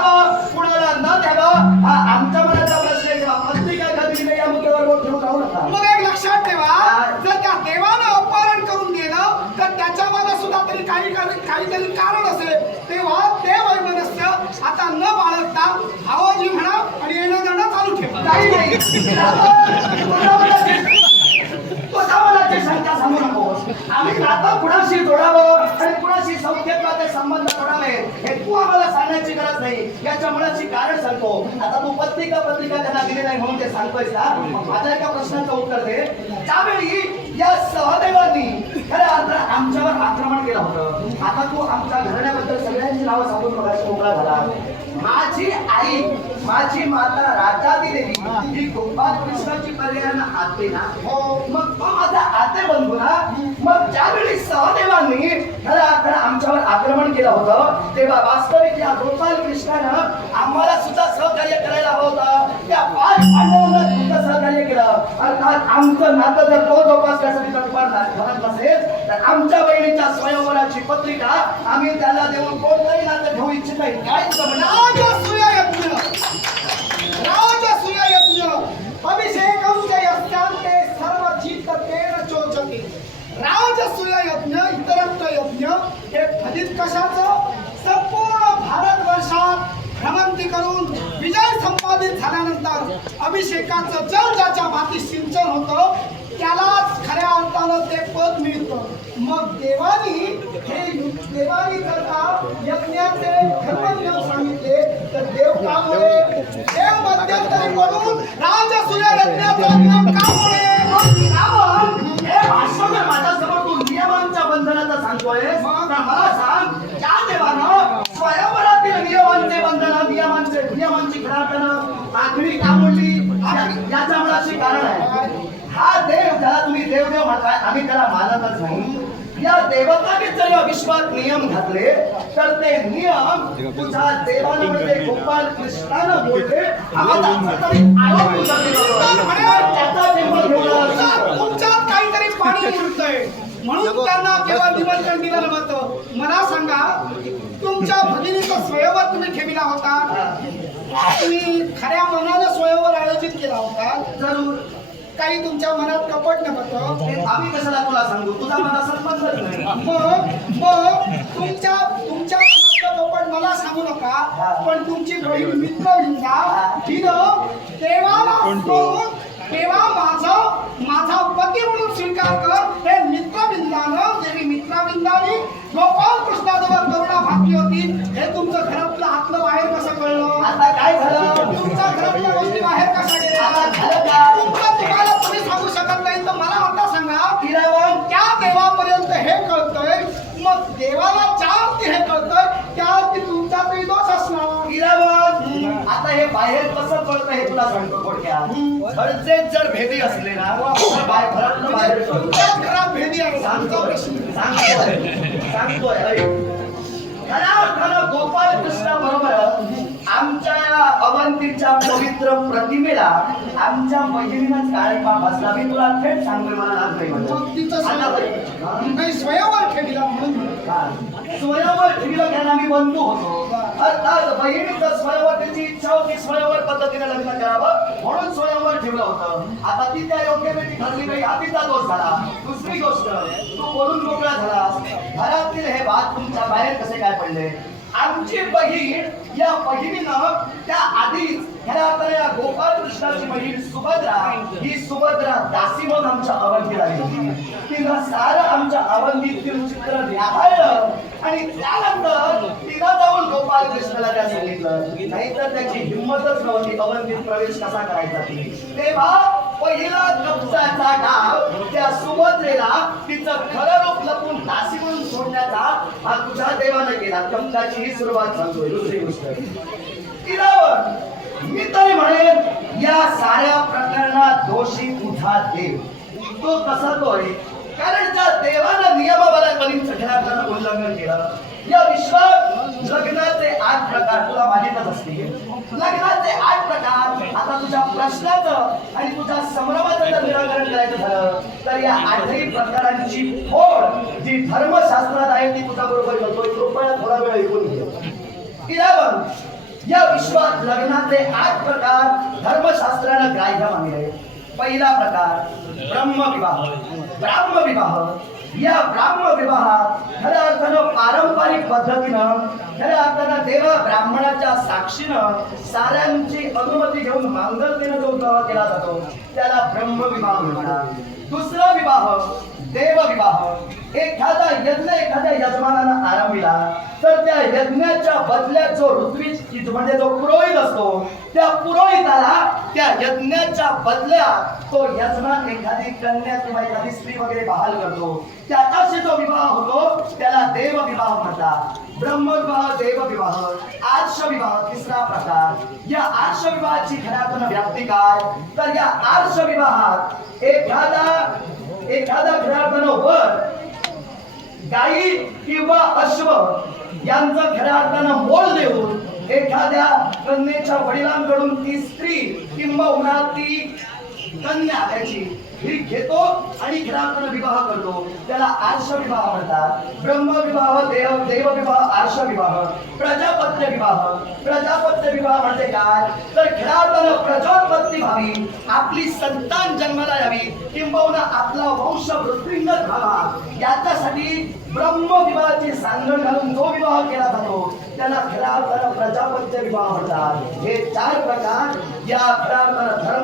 द्यावं कुणाला न द्यावं हा आमच्या मनाचा प्रश्न आहे. का पत्रिका घातली या मुद्द्यावर बोट ठेवून राहू नका. मग एक लक्षात ठेवा. जर त्या देवानं अपहरण करून गेलं तर त्याच्यामागे सुद्धा तरी काही काहीतरी कारण असेल. तेव्हा ते वैमनस्य आता न बाळगता आवाजी म्हणा आणि येणं जाणं चालू ठेवा. नाही नाही. स्वतःची शंका सांगू नको आम्ही नातं कुणाशी जोडावं आणि कुणाशी संस्थेतला ते संबंध तू आम्हाला सांगण्याची गरज नाही. याच्या मुळाची कारण सांगतो. आता तू पत्रिका पत्रिका त्यांना दिली नाही म्हणून ते सांगतोयस का मग माझ्या एका प्रश्नाचं उत्तर दे. त्यावेळी या सहदेवांनी खऱ्या अर्थात आमच्यावर आक्रमण केलं होतं. आता तू आमच्या घराण्याबद्दल सगळ्यांची नावं सांगून बघायला मोकळा झाला. माझी आई माझी माता राजाती देवी ही गोपाल कृष्णाची पर्यायानं आते ना? हो, मग तो माझा आते बंधू ना? मग ज्यावेळी सहदेवांनी खऱ्या अर्थानं आमच्यावर आक्रमण केलं होतं तेव्हा वास्तविक या गोपाल कृष्णानं आम्हाला सुद्धा सहकार्य करायला हवं होतं. त्या पाच पांडवांना अर्थात आमचं नातं जर तो जोपासण्यासाठी तत्पर म्हणत नसेल तर आमच्या बहिणीच्या स्वयंवराची पत्रिका आम्ही त्याला देऊन कोणतंही नातं घेऊ इच्छित नाही. काय तुझं अभिषेकं यस्यांते सर्व चित्त तेन चोचते राजसूय यज्ञ इतरत्र यज्ञ हे फलित कशाचं? संपूर्ण भारतवर्षात भ्रमंती करून विजय संपादित झाल्यानंतर अभिषेकाचं जल ज्याच्या मातीत सिंचन होतं त्यालाच खऱ्या अर्थानं ते पद मिळतं. मग देवानी हे देवानी करता यज्ञाचे धर्मनियम सांगितले तर देव का देव मध्यंतरी म्हणून राजसूय यज्ञाचा नियम का मुळे मग रावण, हे भाषण जर माझ्यासमोर तू नियमांच्या बंधनाचा सांगतोय मग? तर मला सांग त्या देवानं स्वयंवरातील नियमांचे बंधन नियमांचे नियमांची खराबपणं आखणी का मोडली या- याच्या मुळाशी कारण आहे. हा देव ज्याला तुम्ही देव देव म्हणताय आम्ही त्याला मानतच नाही. या देवताने जर या विश्वात नियम घातले तर ते नियम तुझ्या देवानं म्हणजे गोपाल कृष्णानं बोलले आम्हाला तरी आरोप तुझ्यावर केला. त्याचा जन्म घेऊन तुमच्या- तुमच्यात काहीतरी पाणी मुरतंय. म्हणून त्यांना केवळ निमंत्रण दिलं नव्हतं मला सांगा तुमच्या भगिनीचा स्वयंवर तुम्ही ठेविला होता? तुम्ही खऱ्या मनानं स्वयंवर आयोजित केला होता. जरूर. काही तुमच्या मनात कपट नव्हतं. हे आम्ही कशाला तुला सांगू? तुझा मला संबंधच नाही. मग मग तुमच्या तुमच्या मनातलं कपट मला सांगू नका पण तुमची बहीण मित्रविंदा हिनं देवाला सोडून तेव्हा माझं माझा पती म्हणून स्वीकार कर. हे मित्रविंदानं देवी मित्रविंदानी गोपाल कृष्णाजवळ करुणा भागली होती. हे तुमचं घरातलं आतलं बाहेर कसं कळलं? आता काय झालं? तुमच्या घरातल्या गोष्टी बाहेर कशा आता गेल्या तुमचं तुम्हाला तुम्ही सांगू शकत नाही तर मला आता सांगा. किरावण त्या देवापर्यंत हे कळतंय. मग देवाला बाहेर कसं कळतं हे तुला सांगतो थोडक्यात. जर भेदी असले ना बाहेर बाहेर घरात भेदी आहे. सांगतोय सांगतोय. अर्थानं गोपाल कृष्णा बरोबर आमच्या या अवंतीच्या पवित्र प्रतिमेला आमच्या बहिणीनंच काळीमा बसला. मी तुला थेट सांगतोय मला नाही स्वयंवर ठेविला म्हणून हा. स्वयंवर ठेवलं त्यांना मी बंधू होतो. अर्थात बहिणीचं स्वयंवर त्याची इच्छा होती स्वयंवर पद्धतीने लग्न करावं म्हणून स्वयंवर ठेवलं होतं. आता ती त्या योग्य वेळी ठरली नाही हा तिचा दोष झाला. दुसरी गोष्ट तू बोलून मोकळा झालास. घरातील हे बात तुमच्या बाहेर कसे काय पडले? आमची बहीण या बहिणीनं त्या आधीच ह्या आता या गोपाल कृष्णाची बहीण सुभद्रा ही सुभद्रा दासी म्हणून आमच्या अवंतीला होती तिनं सारं आमच्या अवंतीतील चित्र न्याहाळलं. आणि त्यानंतर तिला जाऊन गोपाल कृष्णाला त्या सांगितलं नाहीतर त्याची हिंमतच नव्हती अवंतीत प्रवेश कसा करायचा ती तेव्हा पहिला कपसाचा डाव त्या सुभद्रेला तिचं खरं रूप लपून नाशिकून सोडण्याचा हा तुझ्या देवानं केला. कमकाची ही सुरुवात सांगतोय दुसरी गोष्ट. तिलावर मी तरी म्हणेन या साऱ्या प्रकरणात दोषी तुझा देव. तो कसा तो आहे. कारण त्या देवानं नियमावलीचं सगळ्यांना उल्लंघन केलं. या विश्वात लग्नाचे आठ प्रकार तुला माहीतच असतील. लग्नाचे आठ प्रकार आता तुझ्या प्रश्नाचं आणि तुझ्या संभ्रमाचं जर निराकरण करायचं झालं तर या आठही प्रकारांची फोड जी धर्मशास्त्रात आहे ती तुझ्या बरोबर करतोय कृपया थोडा वेळ ऐकून घे. इलेवन या विश्वात लग्नाचे आठ प्रकार धर्मशास्त्रानं ग्राह्य मानले. पहिला प्रकार ब्रह्मविवाह. ब्राह्मविवाह. या ब्राह्म विवाहात खऱ्या अर्थानं पारंपरिक पद्धतीनं खऱ्या अर्थानं देवा ब्राह्मणाच्या साक्षीनं साऱ्यांची अनुमती घेऊन मांगल्यतेनं जो विवाह केला जातो. त्याला ब्रह्मविवाह म्हणतात. दुसरा विवाह देवविवाह. एखादा यज्ञ एखाद्या यजमानानं आरंभिला तर त्या यज्ञाच्या बदल्यात जो ऋत्विज म्हणजे जो पुरोहित असतो त्या पुरोहिताला त्या यज्ञाच्या बदल्यात तो यजमान एखादी कन्या किंवा एखादी स्त्री वगैरे बहाल करतो. त्याच्याशी जो विवाह होतो त्याला देवविवाह म्हणतात. ब्रह्मविवाह देवविवाह आर्षविवाह तिसरा प्रकार. या आर्षविवाहाची खऱ्या व्याप्ती काय? तर या आर्षविवाहात एखादा एखादा खऱ्या वर गाई किंवा अश्व यांचं खऱ्या अर्थानं मोल देऊन एखाद्या कन्येच्या वडिलांकडून ती स्त्री किंबहुना ती कन्या त्याची ही घेतो आणि घरातून विवाह करतो. त्याला आर्ष विवाह म्हणतात. ब्रह्मविवाह देव देवविवाह आर्ष विवाह प्रजापत्य विवाह. प्रजापत्य विवाह म्हणजे काय? तर घरातून प्रजापत्नी व्हावी आपली संतान जन्माला यावी किंबहुना आपला वंश वृद्धिंगत व्हावा. याच्यासाठी ब्रह्मविवाहाची सांगण घालून जो विवाह केला जातो त्याला खऱ्या प्रजापत्य विवाह म्हणतात. हे चार प्रकार या खऱ्या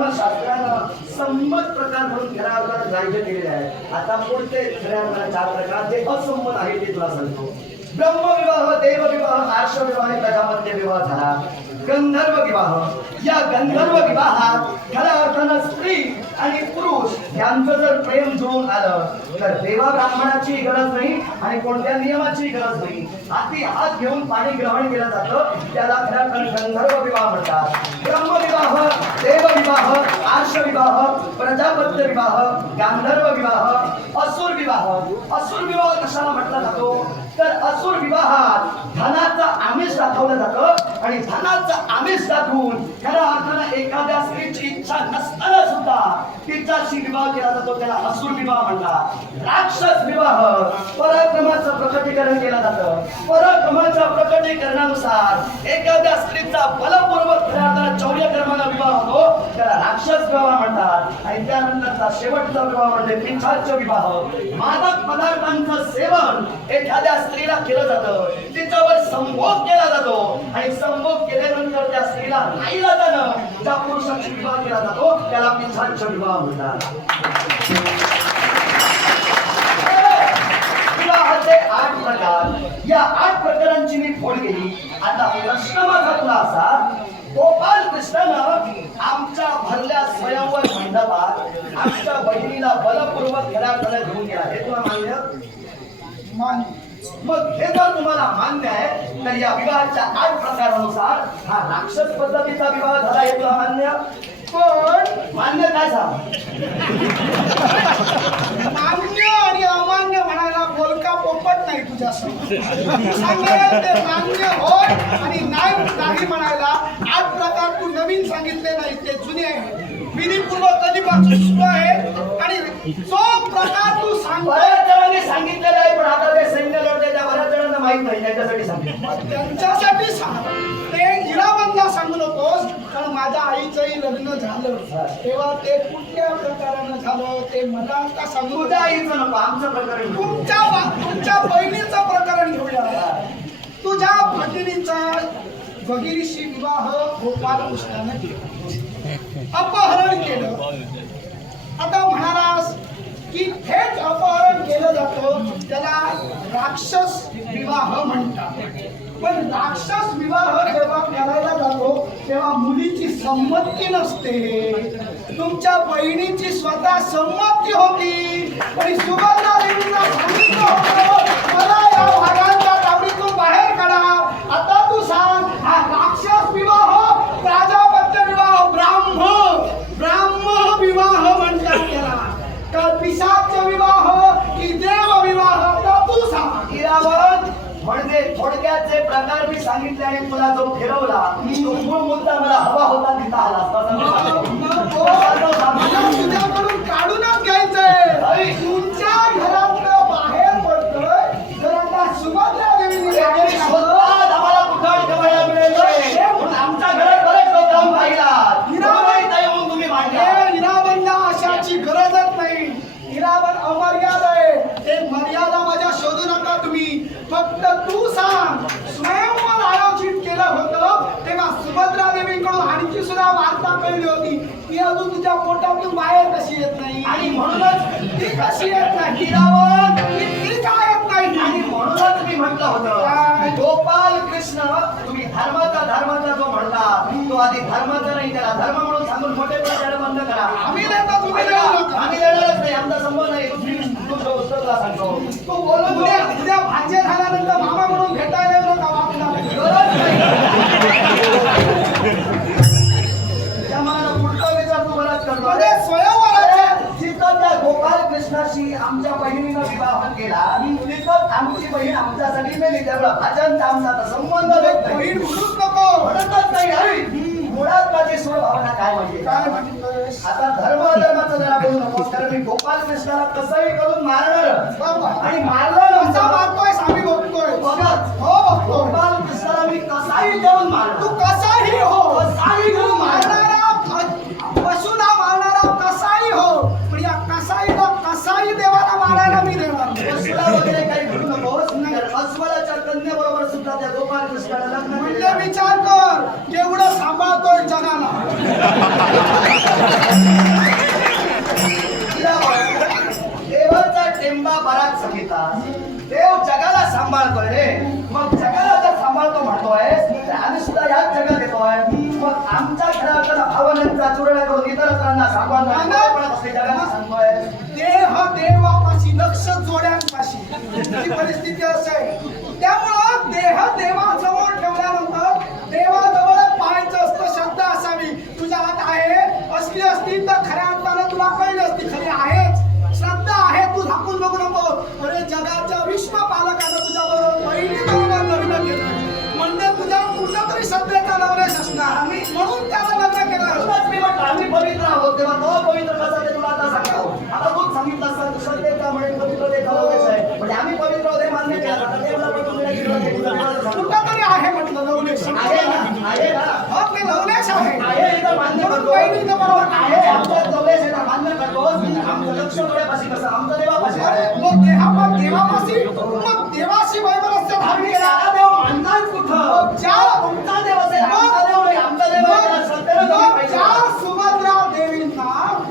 प्रकार म्हणून खऱ्या अर्थानं ग्राह्य केलेले आहे. आता पुढचे खऱ्या अर्थानं चार प्रकार जे असंमत आहे ते तुला सांगतो. ब्रह्मविवाह देवविवाह आर्षविवाह आणि प्रजापत्य विवाह झाला. गंधर्व विवाह. या गंधर्व विवाहात खऱ्या अर्थानं स्त्री आणि पुरुष यांचं जर प्रेम जुळून आलं तर देवा ब्राह्मणाची गरज नाही आणि कोणत्या नियमाची गरज नाही. हाती हात घेऊन पाणी ग्रहण केलं जातं त्याला खऱ्या अर्थानं गंधर्व विवाह म्हणतात. ब्रह्मविवाह देवविवाह आर्षविवाह प्रजापत्य विवाह गांधर्व विवाह असुर विवाह. असुर विवाह कशाला म्हटला जातो? तर असुर विवाहात धनाचा आमिष दाखवलं जातं आणि धनाचं आमिष दाखवून खऱ्या अर्थानं एखाद्या स्त्रीची इच्छा नसताना सुद्धा तिच्याशी विवाह केला जातो त्याला असुर विवाह म्हणतात. राक्षस विवाह पराक्रमाचं प्रकटीकरण केलं जातं. पराक्रमाच्या प्रकटीकरणानुसार एखाद्या स्त्रीचा बलपूर्वक खऱ्या अर्थानं चौर्य कर्माला विवाह होतो त्याला राक्षस विवाह म्हणतात. आणि त्यानंतरचा शेवटचा विवाह म्हणजे पिंछाच विवाह. मादक पदार्थांचं सेवन एखाद्या स्त्रीला केलं जातं. तिच्यावर संभोग केला जातो. आणि संभोग केल्यानंतर त्या स्त्रीला नाहीला जाणं ज्या पुरुषाची विवाह केला जातो त्याला पिछांचा विवाह म्हणतात. विवाहाचे आठ प्रकार. या आठ प्रकारांची मी फोड केली. आता प्रश्न माझा तुला असा. गोपाल कृष्णानं आमच्या भरल्या स्वयंवर मंडपात आमच्या बहिणीला बलपूर्वक घराकडे घेऊन गेला. हे तुला मान्य? मान्य. मग हे जर तुम्हाला मान्य आहे तर या विवाहाच्या आठ प्रकारानुसार हा राक्षस पद्धतीचा विवाह झाला हे तुला मान्य? पण मान्य काय सांग मान्य आणि अमान्य म्हणायला बोलका पोपट नाही तुझ्या ते मान्य होय आणि नाही म्हणायला आठ प्रकार तू नवीन सांगितले नाही ते जुने आहे विधीपूर्वक कधीपासून सुरू आहे आणि जो प्रकार तू सांगतोय बऱ्याच माहीत नाही त्याच्यासाठी सांगितलं त्यांच्यासाठी सांग. ते हिराबंदा सांगू नकोस कारण माझ्या आईचंही लग्न झालं. तेव्हा ते कुठल्या प्रकारानं झालं ते मला आता सांगू तुझ्या. आईचं नको आमचं प्रकरण. तुमच्या बा- तुमच्या बहिणीचं प्रकरण घेऊया. तुझ्या भगिनीचा भगिनीशी विवाह गोपाल कृष्णाने केला. अपहरण केलं. आता म्हणालास की थेट अपहरण केलं जातं. त्याला राक्षस विवाह म्हणतात. पण राक्षस विवाह जेव्हा करायला जातो तेव्हा मुलीची संमती नसते. तुमच्या बहिणीची स्वतः संमती होती पण सुबह देवींना सांगितलं होतं मला या भागांच्या तावडीतून बाहेर काढा आता तू सांग हा राक्षस विवाह प्राजापत्य विवाह ब्राह्म ब्राह्म विवाह म्हणतात त्याला का पिशाच विवाह की देव विवाह आता तू सांग इरावत म्हणजे थोडक्यात जे प्रकार मी सांगितले तुला जो फिरवला तो मूळ मुद्दा मला हवा होता तिथं आला. असता काढूनच घ्यायचंय तुमच्या घरातलं बाहेर पडतोय तर आता सुभद्रा देवी बाहेर आम्हाला कुठं ठेवायला मिळालं म्हणून आमच्या घरात बरेच लोक जाऊन पाहिला इथं येऊन तुम्ही मांडला हे हिराबंदा अशाची गरजच नाही हिराबन अमर्याद आहे. ते मर्यादा माझ्या शोधू नका तुम्ही. फक्त तू सांग. केलं होतं. तेव्हा सुभद्रा देवीकडून आणखी सुद्धा वार्ता कळली होती ती अजून तुझ्या पोटातून बाहेर कशी येत नाही? आणि म्हणूनच ती कशी येत नाही? रावण ती का येत आणि नाही म्हणूनच मी म्हटलं? होतं. गोपाल कृष्ण तुम्ही धर्माचा धर्माचा जो म्हणला तो आधी धर्माचा नाही त्याला धर्म म्हणून सांगून द्यायला बंद करा. आम्ही देतो तुम्ही आम्ही नाही आमचा संबंध नाही तू उद्या भाज्य झाल्यानंतर मामा म्हणून भेटायला गोपाल कृष्णाशी आमच्या बहिणीनं विवाह केला. तिथं आमची बहीण आमच्यासाठी मेली त्यामुळं भजन आमचा संबंध. बहीण नको. म्हणतच नाही. मुळात माझी भावना काय म्हणजे? काय म्हणतोस? आता धर्म अधर्माचं जरा बोलू नको. कारण मी गोपाल कृष्णाला कसंही करून मारणार. आणि मारलं मारतोय आम्ही बघतोय. बघत हो कृष्णाला मी कसाही करून तू मारतो कसाही हो? कसाही तू करून मारणार पशुला मारणारा कसाही हो. पण या कसाईला कसाही देवाला मारायला मी देणार. वसुला वगैरे काही करू नकोस. अस्वलाच्या कन्येबरोबर सुद्धा त्या गोपाल कृष्णाला लग्न म्हणजे. विचार कर. केवढं सांभाळतोय जगाला देवाचा टेंबा बराच संगीता देव जगाला सांभाळतोय रे मग जगाला जर सांभाळतो म्हणतोय तर आम्ही सुद्धा याच जगात येतोय मग आमच्या घराकडे भावनांचा चुरडा करून जगाला सांगतोय. देह देवापाशी लक्ष जोड्यांपाशी. ही परिस्थिती असं त्यामुळं देह देवाजवळ ठेवल्यानंतर देवाजवळ पाहायचं असतं श्रद्धा असावी. तुझ्या हात आहे असली असती तर खऱ्या अर्थानं मग देहा देवापाशी मग देवाशी वैमनस्य धारण आम्ही केला याला देव मानताच कुठं? ज्या तुमचा देव असेल आमचा देव नाही आमचा देव आहे. त्याला श्रद्धेनं तुम्ही मग पाहिजे. ज्या सुभद्रा देवींना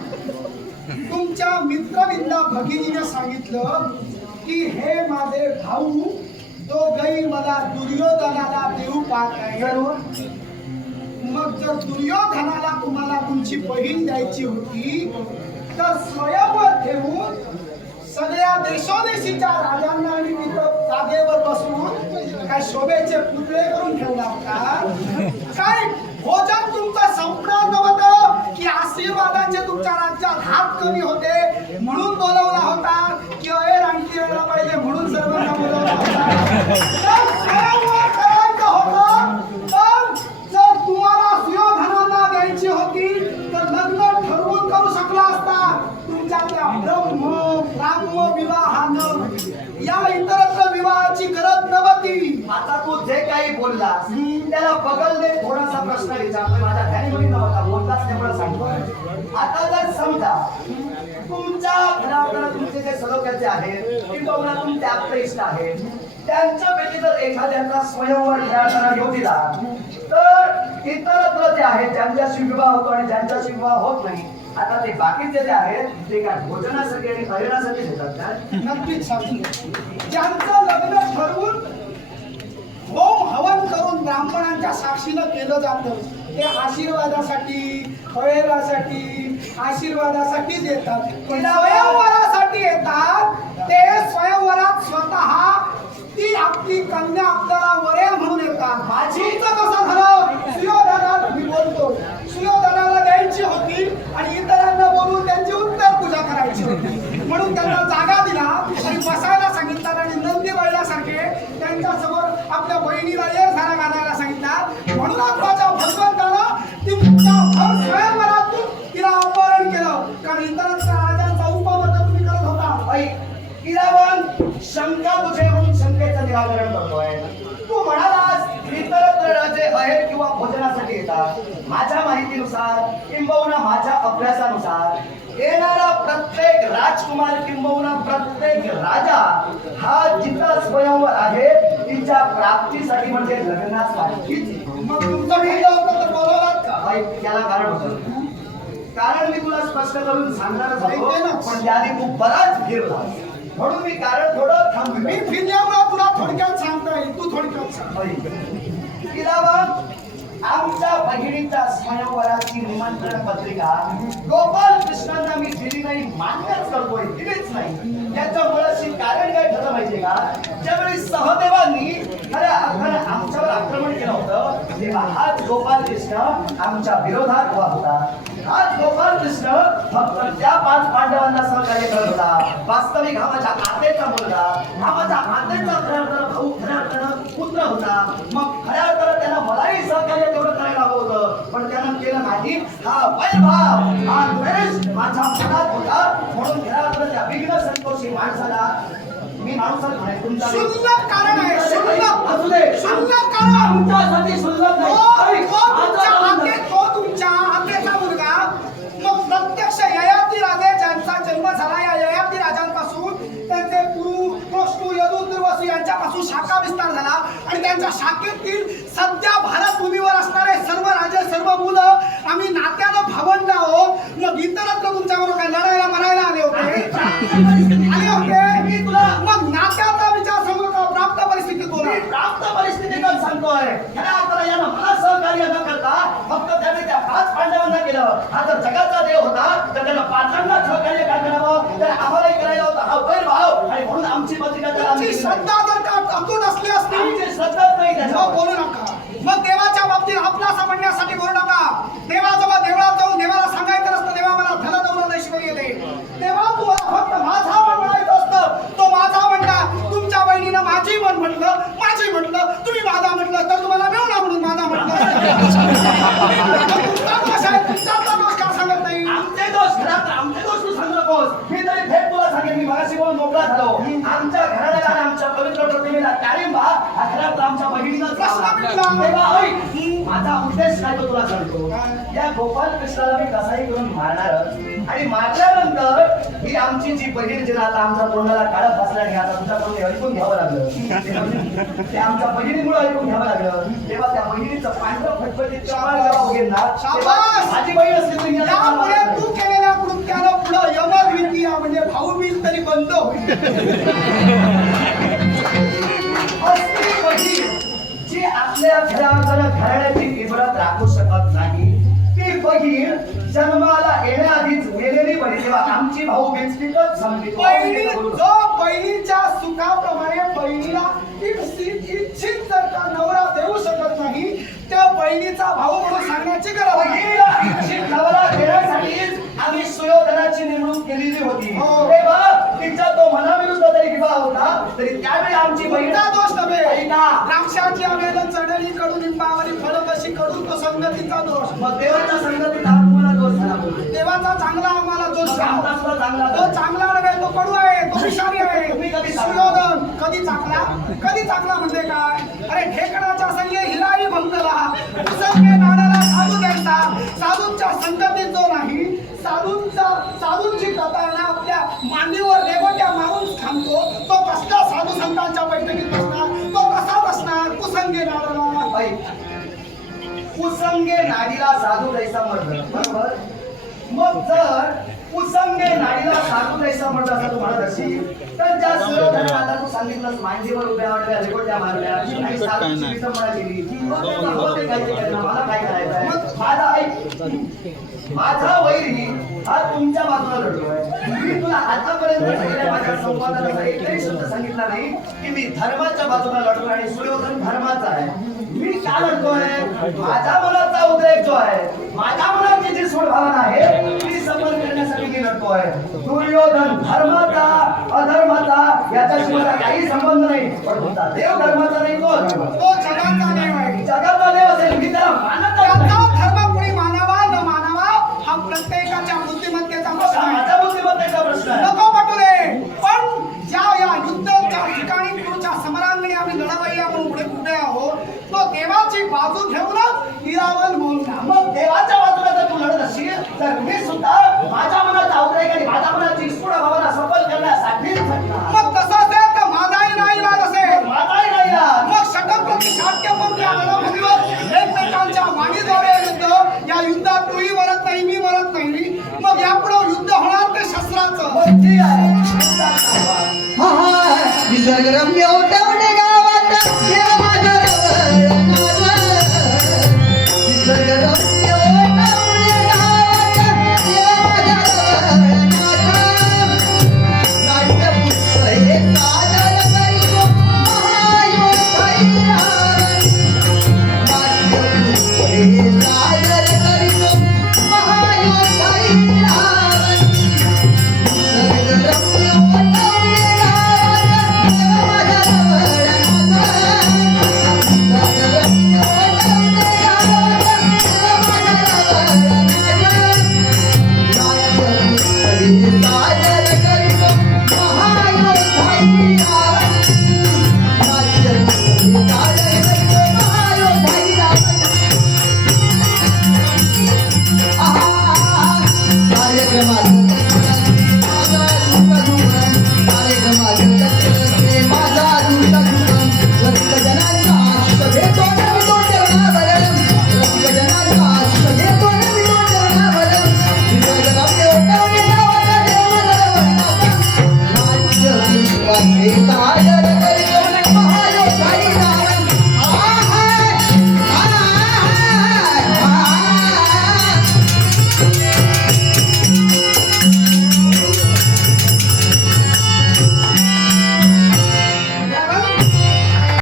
तुमच्या मित्रविंदा भगिनीने सांगितलं की हे माझे भाऊ तो गैर मला दुर्योधनाला देऊ पाहत जरूर मग जर दुर्योधनाला तुम्हाला तुमची बहीण द्यायची होती तर स्वयंवर ठेवून सगळ्या देशोदेशीच्या राजांना आणि तिथं जागेवर बसून काय शोभेचे पुतळे करून ठेवला होता काय भोजन तुमचं संपणार नव्हतं की आशीर्वादाचे तुमच्या राज्यात हात कमी होते म्हणून बोलवला होता की अय आणखी यायला पाहिजे म्हणून सर्वांना बोलवला होता. त्याच्या ब्रह्म ब्राह्म विवाहानं या इतरत्र विवाहाची गरज नव्हती. आता तू जे काही बोललास त्याला बगल दे थोडासा प्रश्न विचारतोय. माझ्या ध्यानीमध्ये नव्हता बोलताच त्यामुळे सांगतो आता जर समजा तुमच्या घराकडे तुमचे जे सलोख्याचे आहेत किंवा तुमचे आप्तेष्ट आहेत त्यांच्यापैकी जर एखाद्याचा स्वयंवर खेळताना घेऊ दिला तर इतरत्र जे आहेत ज्यांच्याशी विवाह होतो आणि ज्यांच्याशी विवाह होत नाही आता ते बाकीचे जे आहेत ते काय भोजनासाठी आणि हरिणासाठी देतात काय नक्कीच ज्यांचं लग्न ठरवून होम हवन करून ब्राह्मणांच्या साक्षीनं केलं जातं ते आशीर्वादासाठी फळेरासाठी आशीर्वादासाठीच येतात स्वयंवरासाठी येतात. ते स्वयंवरात स्वतः ती आपली कन्या आपल्याला वरे म्हणून येतात. माझी कसं झालं? मी बोलतो. करायची होती आणि इतरांना बोलून त्यांची उत्तर पूजा करायची होती. म्हणून त्यांना जागा दिला आणि बसायला सांगितला आणि नंदी बैलासारखे त्यांच्यासमोर आपल्या बहिणीला ये झाला घालायला सांगितला. म्हणूनच माझ्या भगवंतानं तिच्या भर स्वयंवरातून तिला अपहरण केलं. कारण इतरांच्या राजांचा उपमत तुम्ही करत होता. ऐक, इरावण शंका तुझे म्हणून शंकेचं निराकरण करतोय. तू म्हणा राजे बाहेर किंवा भोजनासाठी येतात माझ्या माहितीनुसार किंबहुना माझ्या अभ्यासानुसार येणारा प्रत्येक राजकुमार किंबहुना प्रत्येक राजा हा जिथं स्वयंवर आहे तिच्या प्राप्तीसाठी म्हणजे लग्नासाठीच मग तुमचं होतं तर बोलवलात का? त्याला कारण होतं. कारण मी तुला स्पष्ट करून सांगणारच आहे ना. पण त्याआधी तू बराच फिरला म्हणून मी कारण थोडं थांबलो. मी फिरल्यामुळे तुला थोडक्यात सांगता येईल तू थोडक्यात सांग. गिरावं आमच्या बहिणीच्या स्वयंवराची निमंत्रण पत्रिका गोपाल कृष्णांना मी दिली नाही मान्यच करतोय दिलीच नाही. याच्या मुळाशी कारण काय ठरलं माहितीये का? ज्यावेळी सहदेवांनी खऱ्या अर्थानं आमच्यावर आक्रमण केलं होतं तेव्हा हाच गोपाल कृष्ण आमच्या विरोधात उभा होता. हाच गोपाल कृष्ण फक्त त्या पाच पांडवांना सहकार्य करत होता. वास्तविक हा माझ्या आतेचा मुलगा हा माझ्या आतेचा खऱ्या अर्थानं भाऊ खऱ्या अर्थानं पुत्र होता. मग खऱ्या मलाही सहकार्य तेवढं करायला हवं होतं. पण त्यानं केलं नाही. हा वैभव हा द्वेष माझ्या मनात होता. म्हणून अर्थानं त्या विघ्न संतोषी माणसाला मी माणसाला म्हणे. तुमचा शुल्लक कारण आहे. शुल्लक असू दे. शुल्लक कारण. आमच्यासाठी शुल्लक नाही. तो तुमच्या आता आते तो तुमच्या आतेचा मुलगा मग प्रत्यक्ष ययाती राजे ज्यांचा जन्म झाला या ययाती राजांपासून त्यांचे गुरु कृष्णू यदु दुर्वसू यांच्यापासून शाखा विस्तार झाला आणि त्यांच्या शाखेतील सध्या भारत भूमीवर असणारे सर्व राजे सर्व मुलं आम्ही नात्यानं भावंड आहोत मग इतरत्र तुमच्याबरोबर काय लढायला मरायला आले होते? आले. होते? मी तुला मग नात्याचा विचार समोर प्राप्त परिस्थितीत बोला प्राप्त परिस्थितीकडे सांगतोय. अर्थानं यानं मला सहकार्य न करता फक्त त्याने त्या पाच पांडवांना केलं. हा जर जगाचा देव होता तर त्यानं पाचांना सहकार्य का करावं तर आम्हालाही करायला होता. हा वैर भाव आणि म्हणून आमची पत्रिका त्याला. श्रद्धा जर का अतूट असली असती आमची श्रद्धाच नाही त्याच्यावर. बोलू नका. मग देवाच्या बाबतीत आपला समजण्यासाठी बोलू नका. देवाजवळ देवळात जाऊन देवाला सांगायचं नसतं देवा मला धन दौलत नाही शिवाय येते तेव्हा तुम्हाला फक्त माझा मन म्हणायचं असतं तो माझा म्हणला तुमच्या बहिणीनं माझी मन म्हटलं माझी म्हटलं तुम्ही माझा म्हटलं तर तुम्हाला मिळणार म्हणून माझा म्हटलं मग तुमचा दोष आहे तुमचा दोष का सांगत नाही आमचे दोष घरात आमचे दोष तू सांगू नकोस मी तरी थेट तुला सांगेन मी मगाशी बोलून मोकळा झालो आमच्या घराण्याला आणि आमच्या पवित्र प्रतिमेला ताळिंबा हा घरात आमच्या बहिणीला प्रश्न मिटला. तेव्हा ऐक, माझा उद्देश काय तो तुला सांगतो? या गोपाल कृष्णाला मी कसाही करून मारणारच. आणि मारल्यानंतर ही आमची जी बहीण जी आता आमच्या तोंडाला काळं फासल्याने आता तुझ्याकडून ऐकून घ्यावं लागलं. ते आमच्या बहिणीमुळे ऐकून घ्यावं लागलं. तेव्हा त्या बहिणीचं पांढरं फटफटीत ना तेव्हा शाबास! माझी बहीण असली तरी याला तू केलेल्या पुढं यमद्वितीया म्हणजे भाऊबीज तरी बंद होईल. आपल्या घराण्याची इबरत राखू शकत नाही ती बहीण जन्माला येण्याआधीच मेलेली बहीण आमची भाऊ बिस्किटच संपली बहिणी जो बहिणीच्या सुखाप्रमाणे बहिणीला इच्छित जर का नवरा देऊ शकत नाही त्या बहिणीचा भाऊ म्हणून सांगण्याची गरज नाही इच्छित नवरा देण्यासाठीच आम्ही सुयोधनाची नेमणूक केलेली होती हो. तिचा तो मनाविरुद्ध जरी विवाह होता तरी त्यावेळी आमची बहीण दोष नव्हे. द्राक्षाची आवेल चढली कडून निंबावरी फळ कशी कडून तो संगतीचा दोष. मग देवाच्या संगतीत हा तुम्हाला दोष झाला. देवाचा चांगला आम्हाला दोष चांगला तो. चांगला नव्हे तो कडू आहे तो विषारी आहे? सुयोधन कधी चांगला? कधी चांगला म्हणजे काय? अरे ठेकणाच्या संगे हिलाही भंगला. संगे नाडाला साधू द्यायचा. साधूंच्या संगतीत जो नाही साधूंचा साधूंची कथा आपल्या मांडीवर रेवट्या मारून थांबतो. तो कसला साधू संतांच्या बैठकीत कुसंगे नाडाला. कुसंगे नाडीला साधू दैसा मर्द बरोबर? मग जर कुसंगे नाडीला साधू दैसा मर्द असं तू म्हणत असेल तर ज्या सुयोधनाने आता तू सांगितलंस मांडीवर उभ्या वाटल्या रेकोट्या मारल्या आणि साधूची माझा माझा वैरी हा तुमच्या बाजूला लढतोय मी तुला आतापर्यंत माझ्या संवादाचा एकही शब्द सांगितला नाही की मी धर्माच्या बाजूला लढतोय आणि सुयोधन धर्माचा आहे मी का लढतोय माझ्या मनाचा उद्रेक जो आहे माझ्या मनाची जी सोडभावना आहे ती समज करण्यासाठी मी लढतोय दुर्योधन धर्माचा अधर्माचा याच्याशी मला काही संबंध नाही पण तुमचा देव धर्माचा नाही तो तो जगाचा नाही आहे जगाचा देव असेल मी